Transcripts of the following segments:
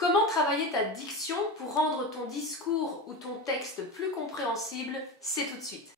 Comment travailler ta diction pour rendre ton discours ou ton texte plus compréhensible? C'est tout de suite.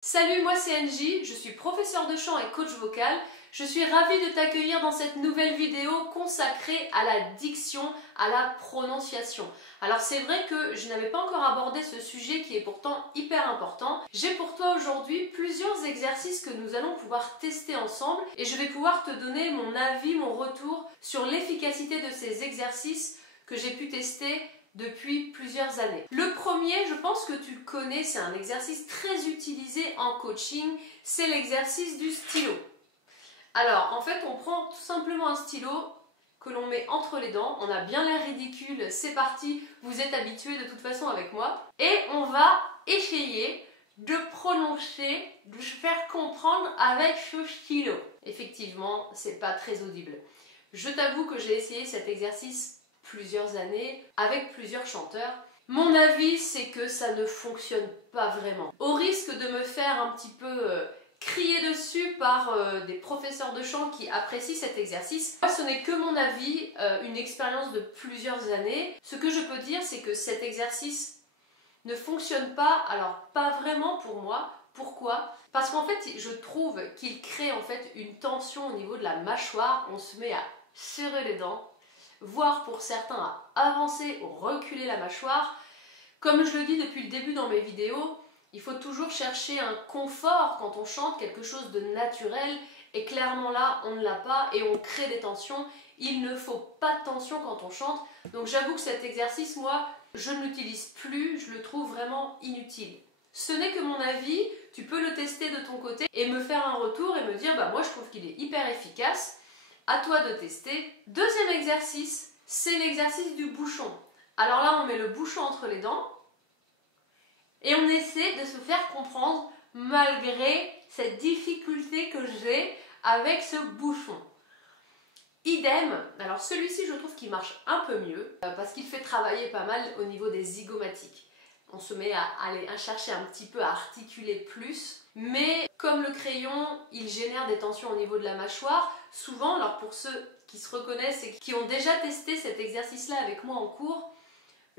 Salut, moi c'est Angie, je suis professeure de chant et coach vocal. Je suis ravie de t'accueillir dans cette nouvelle vidéo consacrée à la diction, à la prononciation. Alors c'est vrai que je n'avais pas encore abordé ce sujet qui est pourtant hyper important. J'ai pour toi aujourd'hui plusieurs exercices que nous allons pouvoir tester ensemble et je vais pouvoir te donner mon avis, mon retour sur l'efficacité de ces exercices que j'ai pu tester depuis plusieurs années. Le premier, je pense que tu le connais, c'est un exercice très utilisé en coaching, c'est l'exercice du stylo. Alors, en fait, on prend tout simplement un stylo que l'on met entre les dents, on a bien l'air ridicule, c'est parti, vous êtes habitués de toute façon avec moi, et on va essayer de prononcer, de se faire comprendre avec ce stylo. Effectivement, c'est pas très audible. Je t'avoue que j'ai essayé cet exercice plusieurs années avec plusieurs chanteurs. Mon avis, c'est que ça ne fonctionne pas vraiment. Au risque de me faire un petit peu crier dessus par des professeurs de chant qui apprécient cet exercice, moi, ce n'est que mon avis, une expérience de plusieurs années. Ce que je peux dire, c'est que cet exercice ne fonctionne pas, alors pas vraiment pour moi. Pourquoi? Parce qu'en fait, je trouve qu'il crée en fait une tension au niveau de la mâchoire. On se met à serrer les dents, voire pour certains à avancer ou reculer la mâchoire. Comme je le dis depuis le début dans mes vidéos, il faut toujours chercher un confort quand on chante, quelque chose de naturel, et clairement là, on ne l'a pas et on crée des tensions. Il ne faut pas de tension quand on chante. Donc j'avoue que cet exercice, moi, je ne l'utilise plus, je le trouve vraiment inutile. Ce n'est que mon avis, tu peux le tester de ton côté et me faire un retour et me dire, bah moi je trouve qu'il est hyper efficace. À toi de tester. Deuxième exercice, c'est l'exercice du bouchon. Alors là, on met le bouchon entre les dents et on essaie de se faire comprendre malgré cette difficulté que j'ai avec ce bouchon. Idem, alors celui-ci je trouve qu'il marche un peu mieux parce qu'il fait travailler pas mal au niveau des zygomatiques. On se met à aller chercher un petit peu à articuler plus, mais comme le crayon, il génère des tensions au niveau de la mâchoire, souvent, alors pour ceux qui se reconnaissent et qui ont déjà testé cet exercice-là avec moi en cours,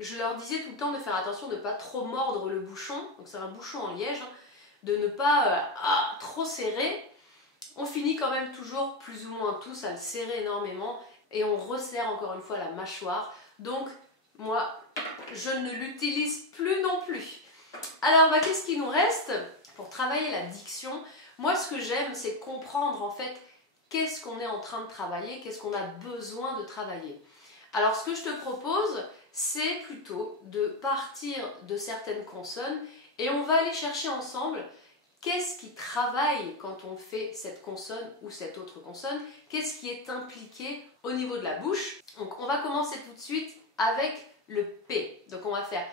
je leur disais tout le temps de faire attention de ne pas trop mordre le bouchon, donc c'est un bouchon en liège, de ne pas trop serrer. On finit quand même toujours plus ou moins tous à le serrer énormément et on resserre encore une fois la mâchoire. Donc moi, je ne l'utilise plus non plus. Alors qu'est-ce qu'il nous reste pour travailler la diction? Moi, ce que j'aime, c'est comprendre en fait qu'est-ce qu'on est en train de travailler, qu'est-ce qu'on a besoin de travailler. Alors ce que je te propose, c'est plutôt de partir de certaines consonnes et on va aller chercher ensemble qu'est-ce qui travaille quand on fait cette consonne ou cette autre consonne, qu'est-ce qui est impliqué au niveau de la bouche. Donc on va commencer tout de suite avec le P. Donc on va faire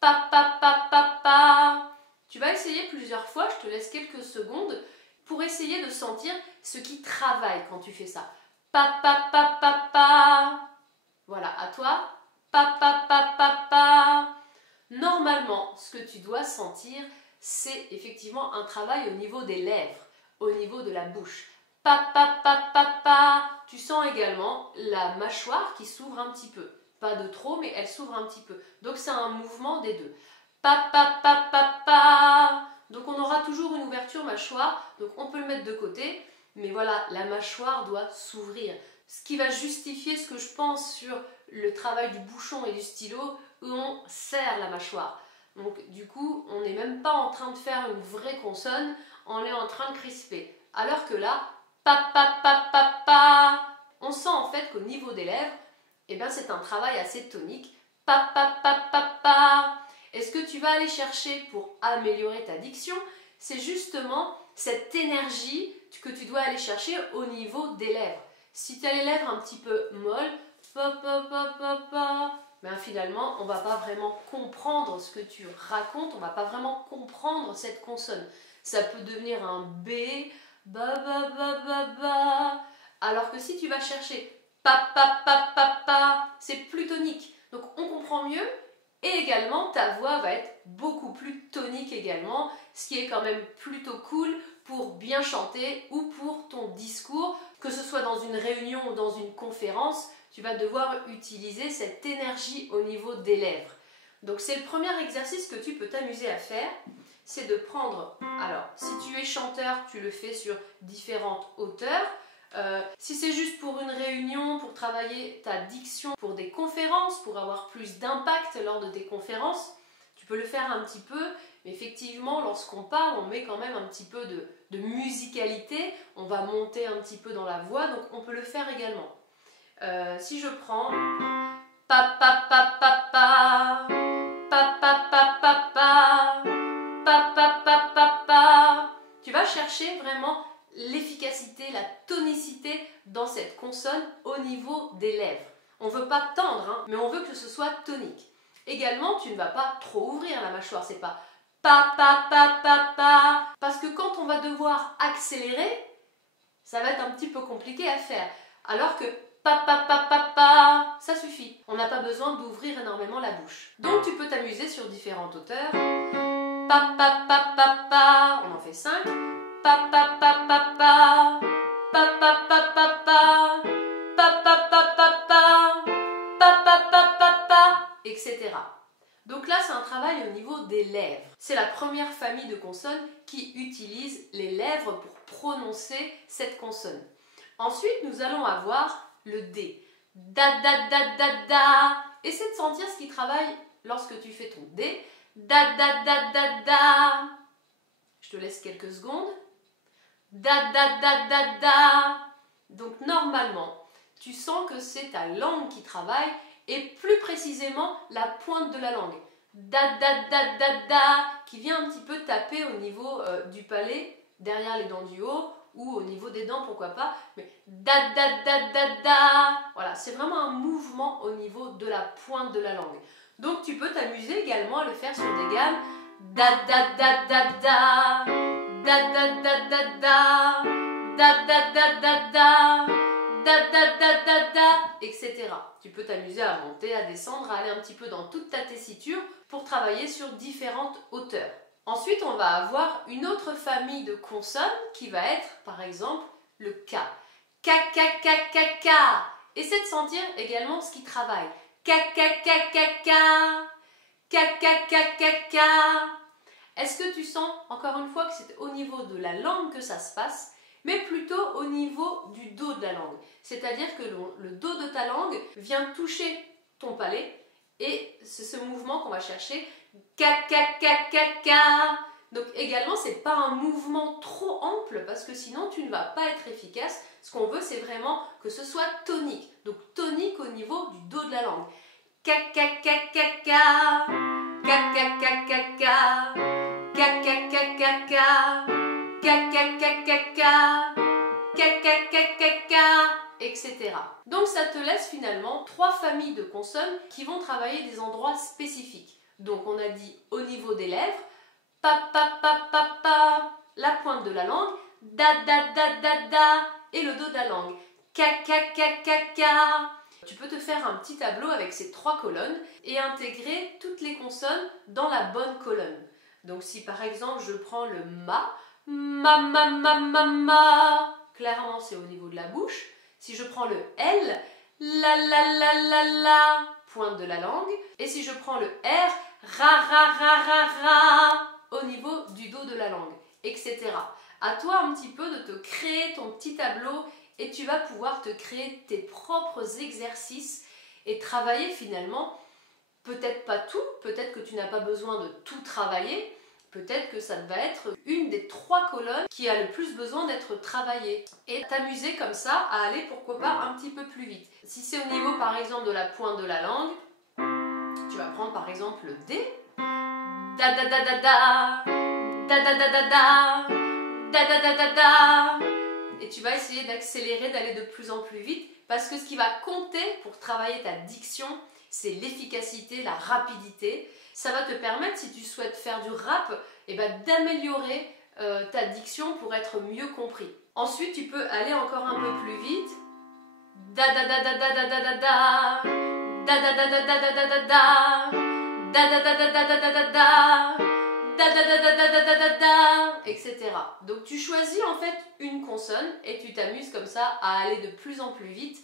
pa pa pa pa pa. Tu vas essayer plusieurs fois, je te laisse quelques secondes pour essayer de sentir ce qui travaille quand tu fais ça. Pa pa pa pa pa. Voilà, à toi. Pa pa pa pa pa. Normalement, ce que tu dois sentir, c'est effectivement un travail au niveau des lèvres, au niveau de la bouche. Pa pa pa pa pa. Tu sens également la mâchoire qui s'ouvre un petit peu. Pas de trop, mais elle s'ouvre un petit peu. Donc c'est un mouvement des deux. Pa pa pa pa pa. Donc on aura toujours une ouverture mâchoire, donc on peut le mettre de côté, mais voilà, la mâchoire doit s'ouvrir. Ce qui va justifier ce que je pense sur le travail du bouchon et du stylo, où on serre la mâchoire. Donc du coup, on n'est même pas en train de faire une vraie consonne, on est en train de crisper. Alors que là, pa pa pa pa pa, on sent en fait qu'au niveau des lèvres, eh bien c'est un travail assez tonique. Pa pa pa pa pa. Et ce que tu vas aller chercher pour améliorer ta diction, c'est justement cette énergie que tu dois aller chercher au niveau des lèvres. Si tu as les lèvres un petit peu molles, pa pa pa pa pa, ben finalement on ne va pas vraiment comprendre ce que tu racontes, on ne va pas vraiment comprendre cette consonne. Ça peut devenir un B, ba ba ba ba ba, alors que si tu vas chercher pa pa pa pa pa, c'est plus tonique. Donc on comprend mieux et également ta voix va être beaucoup plus tonique également. ce qui est quand même plutôt cool pour bien chanter ou pour ton discours, que ce soit dans une réunion ou dans une conférence, tu vas devoir utiliser cette énergie au niveau des lèvres. Donc c'est le premier exercice que tu peux t'amuser à faire, c'est de prendre, alors si tu es chanteur, tu le fais sur différentes hauteurs. Si c'est juste pour une réunion, pour travailler ta diction, pour des conférences, pour avoir plus d'impact lors de tes conférences, tu peux le faire un petit peu, mais effectivement, lorsqu'on parle, on met quand même un petit peu de musicalité, on va monter un petit peu dans la voix, donc on peut le faire également. Si je prends pa pa pa pa pa pa pa pa pa pa pa pa pa pa pa, tu vas chercher vraiment l'efficacité, la tonicité dans cette consonne au niveau des lèvres. On ne veut pas tendre, hein, mais on veut que ce soit tonique. Également, tu ne vas pas trop ouvrir la mâchoire, c'est pas pa pa pa pa pa, parce que quand on va devoir accélérer, ça va être un petit peu compliqué à faire. Alors que pa pa pa pa pa, ça suffit. On n'a pas besoin d'ouvrir énormément la bouche. Donc tu peux t'amuser sur différentes hauteurs. Pa pa pa pa pa, on en fait 5. Pa pa pa pa pa, pa pa pa pa pa, pa pa pa pa pa, pa pa pa pa pa, etc. Donc là, c'est un travail au niveau des lèvres. C'est la première famille de consonnes qui utilise les lèvres pour prononcer cette consonne. Ensuite, nous allons avoir le D. Da da da da da. Essaie de sentir ce qui travaille lorsque tu fais ton D. Da da da da da. Je te laisse quelques secondes. Da da da da da. Donc normalement, tu sens que c'est ta langue qui travaille et plus précisément la pointe de la langue. Da da da da da, qui vient un petit peu taper au niveau du palais, derrière les dents du haut ou au niveau des dents, pourquoi pas, mais da da da da da. Voilà, c'est vraiment un mouvement au niveau de la pointe de la langue. Donc tu peux t'amuser également à le faire sur des gammes. Da da da da da, da da da da da, da da da da da, da da da da da, etc. Tu peux t'amuser à monter, à descendre, à aller un petit peu dans toute ta tessiture pour travailler sur différentes hauteurs. Ensuite, on va avoir une autre famille de consonnes qui va être, par exemple, le K. K, K, K, K, K. Essaie de sentir également ce qui travaille. K, K, K, K, K. K, K, K, K, K. Est-ce que tu sens, encore une fois, que c'est au niveau de la langue que ça se passe, mais plutôt au niveau du dos de la langue. C'est-à-dire que le dos de ta langue vient toucher ton palais et c'est ce mouvement qu'on va chercher. K, K, K, K, K. Donc également, ce n'est pas un mouvement trop ample parce que sinon tu ne vas pas être efficace. Ce qu'on veut, c'est vraiment que ce soit tonique. Donc tonique au niveau du dos de la langue. K, K, K, K, K. K, K, K, K, K. K, K, K, K, K. K, K, K, K, K. K, K, K, K, K, etc. Donc ça te laisse finalement 3 familles de consonnes qui vont travailler des endroits spécifiques. Donc on a dit au niveau des lèvres, pa pa pa pa pa, la pointe de la langue, da da da da da, et le dos de la langue, ka ka ka ka ka. Tu peux te faire un petit tableau avec ces 3 colonnes et intégrer toutes les consonnes dans la bonne colonne. Donc si par exemple je prends le ma, ma ma ma ma ma, clairement c'est au niveau de la bouche. Si je prends le L, la la la la la, pointe de la langue. Et si je prends le R, ra ra ra ra ra, au niveau du dos de la langue, etc. À toi un petit peu de te créer ton petit tableau et tu vas pouvoir te créer tes propres exercices et travailler finalement, peut-être pas tout, peut-être que tu n'as pas besoin de tout travailler, peut-être que ça va être une des 3 colonnes qui a le plus besoin d'être travaillée. Et t'amuser comme ça à aller pourquoi pas un petit peu plus vite. Si c'est au niveau par exemple de la pointe de la langue, tu vas prendre par exemple le D. Da da da da da, da da da da da, da da da da da. Et tu vas essayer d'accélérer, d'aller de plus en plus vite parce que ce qui va compter pour travailler ta diction, c'est l'efficacité, la rapidité. Ça va te permettre, si tu souhaites faire du rap, d'améliorer ta diction pour être mieux compris. Ensuite, tu peux aller encore un peu plus vite. Da da da da da da da da da, da da da da da da da da da, da da da da da da da da, da da da da da da da da da, etc. Donc tu choisis en fait une consonne et tu t'amuses comme ça à aller de plus en plus vite,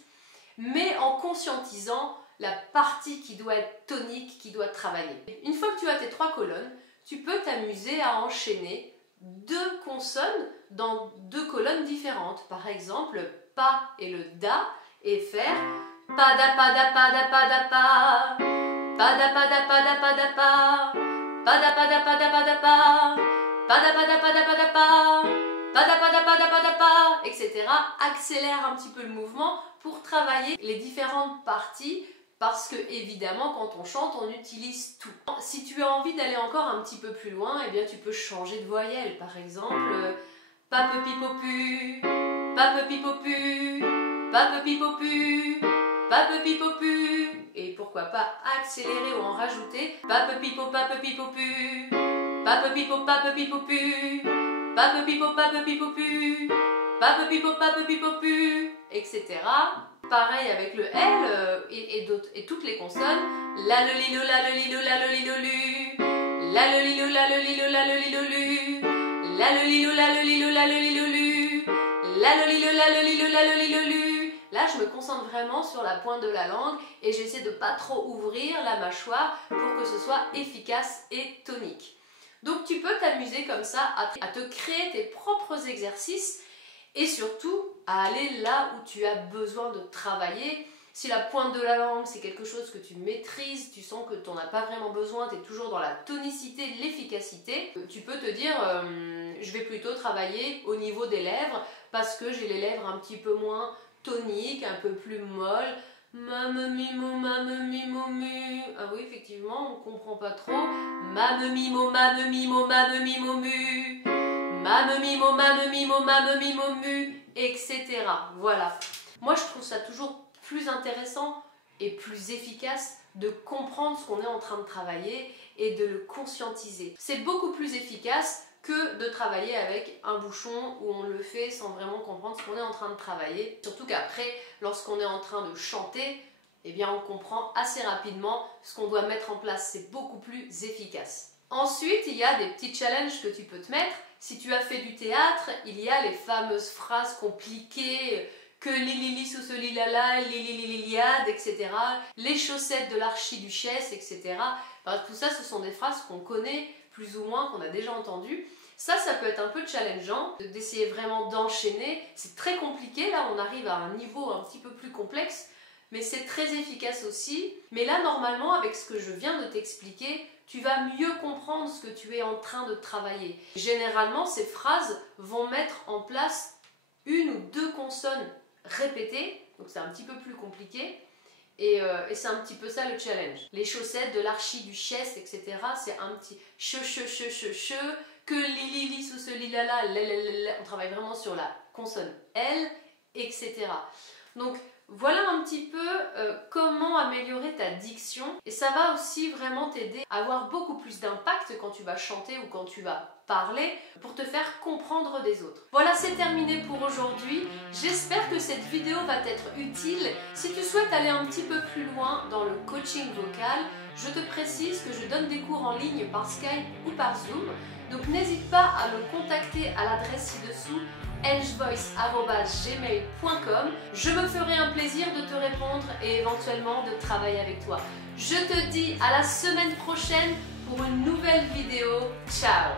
mais en conscientisant la partie qui doit être tonique, qui doit travailler. Une fois que tu as tes 3 colonnes, tu peux t'amuser à enchaîner 2 consonnes dans 2 colonnes différentes. Par exemple, pa et le da, et faire pada pada pada pada pa, pada pada pada pada pa, pada pada pada pada pa, pada pada pada pada pa, pada pada pada pada pa, etc. Accélère un petit peu le mouvement pour travailler les différentes parties. Parce que évidemment quand on chante on utilise tout. Si tu as envie d'aller encore un petit peu plus loin, eh bien tu peux changer de voyelle. Par exemple, pape pipopu, pape pipopu, pape pipopu, pape pipopu. Et pourquoi pas accélérer ou en rajouter pape pipo pape pipopu, pape pipo pape pipopu, pape pipo pape pipopu, pape pipo pape pipopu, etc. Pareil avec le L et toutes les consonnes. La le lilo, la le lilo, la le lilo lu. La le lilo, la le lilo, la le lilo lu. La le lilo, la le lilo, la le lilo lu. La le lilo, la le lilo, la le lilo lu. Là, je me concentre vraiment sur la pointe de la langue et j'essaie de pas trop ouvrir la mâchoire pour que ce soit efficace et tonique. Donc tu peux t'amuser comme ça à te créer tes propres exercices. Et surtout, à aller là où tu as besoin de travailler. Si la pointe de la langue, c'est quelque chose que tu maîtrises, tu sens que tu n'en as pas vraiment besoin, tu es toujours dans la tonicité, l'efficacité, tu peux te dire, je vais plutôt travailler au niveau des lèvres parce que j'ai les lèvres un petit peu moins toniques, un peu plus molles. Mame mimo, mame mimo mu. Ah oui, effectivement, on ne comprend pas trop. Mame mimo, mame mimo, mame mimo mu. Mame mimo, mame mimo, mame mimo mu, etc. Voilà. Moi, je trouve ça toujours plus intéressant et plus efficace de comprendre ce qu'on est en train de travailler et de le conscientiser. C'est beaucoup plus efficace que de travailler avec un bouchon où on le fait sans vraiment comprendre ce qu'on est en train de travailler. Surtout qu'après, lorsqu'on est en train de chanter, eh bien, on comprend assez rapidement ce qu'on doit mettre en place. C'est beaucoup plus efficace. Ensuite, il y a des petits challenges que tu peux te mettre. Si tu as fait du théâtre, il y a les fameuses phrases compliquées que lilili sous ce lilala, lilililiade, etc. Les chaussettes de l'archiduchesse, etc. Enfin, tout ça, ce sont des phrases qu'on connaît plus ou moins, qu'on a déjà entendues. Ça peut être un peu challengeant d'essayer vraiment d'enchaîner. C'est très compliqué, là on arrive à un niveau un petit peu plus complexe, mais c'est très efficace aussi. Mais là, normalement, avec ce que je viens de t'expliquer, tu vas mieux comprendre ce que tu es en train de travailler. Généralement, ces phrases vont mettre en place 1 ou 2 consonnes répétées, donc c'est un petit peu plus compliqué, et c'est un petit peu ça le challenge. Les chaussettes de l'archiduchesse, etc., c'est un petit che, que li sous ce lilala, on travaille vraiment sur la consonne L, etc. Donc, voilà un petit peu comment améliorer ta diction et ça va aussi vraiment t'aider à avoir beaucoup plus d'impact quand tu vas chanter ou quand tu vas parler pour te faire comprendre des autres. Voilà, c'est terminé pour aujourd'hui. J'espère que cette vidéo va t'être utile. Si tu souhaites aller un petit peu plus loin dans le coaching vocal, je te précise que je donne des cours en ligne par Skype ou par Zoom. Donc n'hésite pas à me contacter à l'adresse ci-dessous elgevoice@gmail.com. Je me ferai un plaisir de te répondre et éventuellement de travailler avec toi. Je te dis à la semaine prochaine pour une nouvelle vidéo. Ciao!